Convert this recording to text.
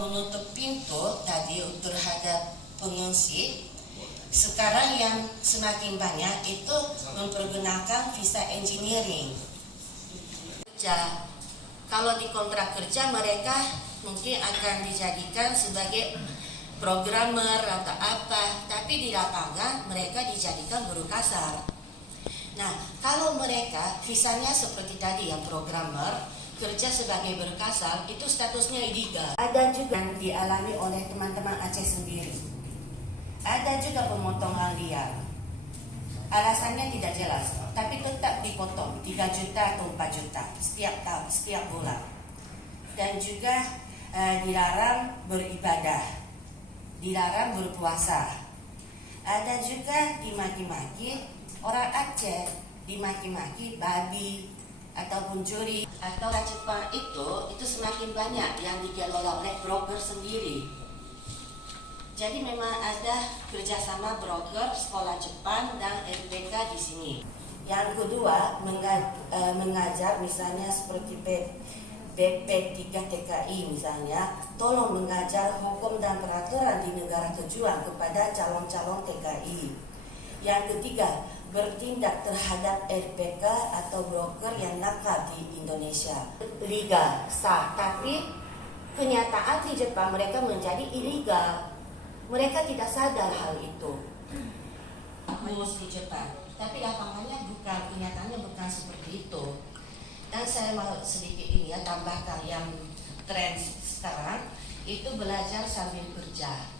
menutup pintu tadi terhadap pengungsi, sekarang yang semakin banyak itu mempergunakan visa engineering. Kalau di kontrak kerja mereka mungkin akan dijadikan sebagai programmer atau apa, tapi di lapangan mereka dijadikan buruh kasar. Nah, kalau mereka visanya seperti tadi yang programmer, kerja sebagai buruh kasar, itu statusnya illegal. Ada juga yang dialami oleh teman-teman Aceh sendiri. Ada juga pemotongan liar. Alasannya tidak jelas, tapi tetap dipotong 3 juta atau 4 juta setiap tahun, setiap bulan. Dan juga dilarang beribadah, dilarang berpuasa. Ada juga dimaki-maki orang Aceh, dimaki-maki babi ataupun juri. Atau Jepang itu semakin banyak yang dikelola oleh broker sendiri. Jadi memang ada kerjasama broker sekolah Jepang dan RPK di sini. Yang kedua, mengajar misalnya seperti BP3 TKI misalnya, tolong mengajar hukum dan peraturan di negara tujuan kepada calon-calon TKI. Yang ketiga, bertindak terhadap RPK atau broker yang nakal di Indonesia. Legal, sah, tapi kenyataan di Jepang mereka menjadi ilegal. Mereka tidak sadar hal itu. Bagus di Jepang, tapi lapangannya bukan, kenyataannya bukan seperti itu. Dan saya mau sedikit ini ya tambahkan yang tren sekarang itu belajar sambil kerja.